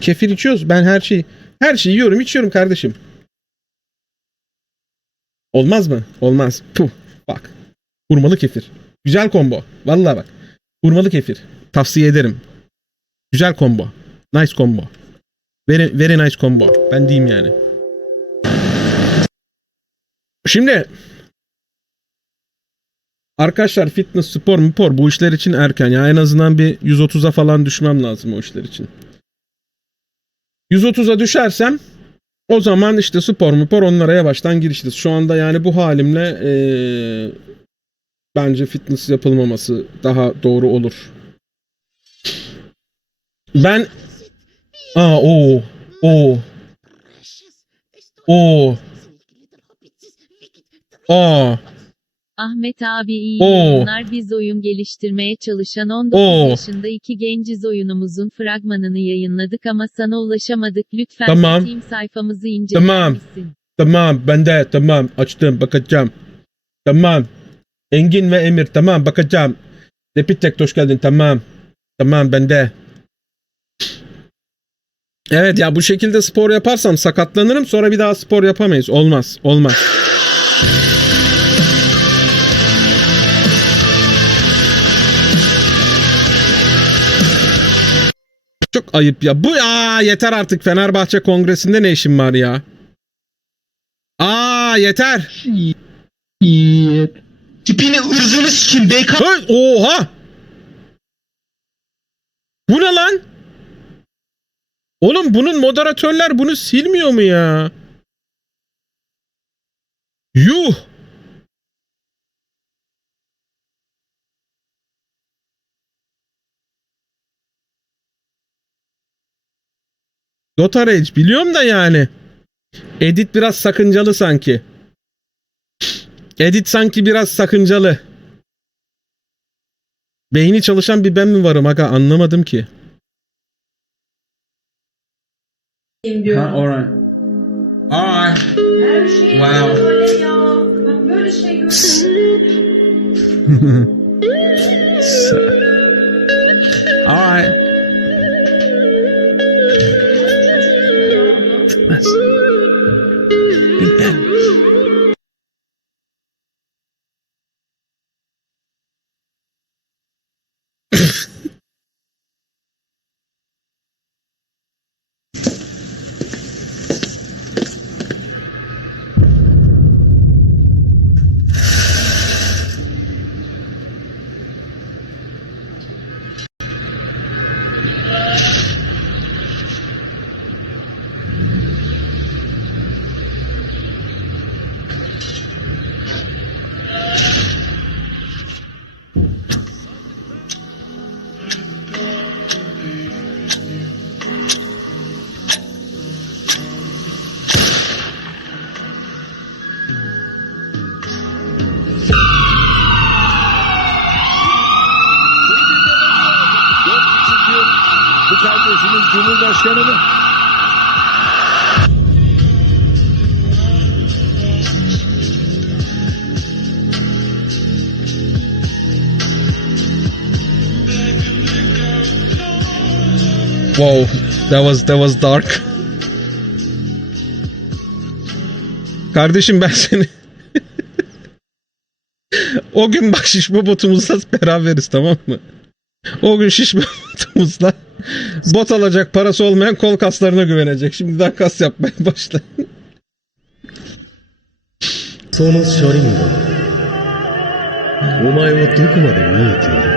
Kefir içiyoruz. Ben her şeyi her şeyi yiyorum, içiyorum kardeşim. Olmaz mı? Olmaz. Puh. Bak. Hurmalı kefir. Güzel combo. Vallahi bak. Hurmalı kefir. Tavsiye ederim. Güzel combo. Nice combo. Very, very nice combo. Ben diyeyim yani. Şimdi Arkadaşlar fitness, spor, spor bu işler için erken. Ya en azından bir 130'a falan düşmem lazım o işler için. 130'a düşersem o zaman işte spor mupor onlara yavaştan girişiriz. Şu anda yani bu halimle eee, bence fitness yapılmaması daha doğru olur. Ben Aa o o o Aa Ahmet abi iyi Oo. yayınlar biz oyun geliştirmeye çalışan 19 Oo. yaşında iki genciz oyunumuzun fragmanını yayınladık ama sana ulaşamadık. Lütfen Tamam. Steam sayfamızı inceler Tamam. misin? Tamam ben de tamam açtım bakacağım. Tamam. Engin ve Emir tamam bakacağım. Repitek hoş geldin tamam. Tamam ben de. Evet ya bu şekilde spor yaparsam sakatlanırım sonra bir daha spor yapamayız. Olmaz olmaz. Çok ayıp ya. Bu aa yeter artık Fenerbahçe Kongresi'nde ne işim var ya? Aa yeter. Yet. Tipini ırzını sikim BK. Hey, oha. Bu ne lan? Oğlum bunun moderatörler bunu silmiyor mu ya? Yuh. Dota Rage biliyorum da yani. Edit biraz sakıncalı sanki. Edit sanki biraz sakıncalı. Beyni çalışan bir ben mi varım aga anlamadım ki. Ha, alright. Alright. Her şey Wow. böyle ya. Ben böyle şey görmedim. Alright. más. Kardeşimiz Cumhurbaşkanı'nın Wow, that was that was dark. Kardeşim ben seni O gün bak şişme botumuzla beraberiz tamam mı? O gün şişme botumuzla bot alacak parası olmayan kol kaslarına güvenecek. Şimdiden kas yapmaya başla. そのシャリンガンお前はどこまで見えている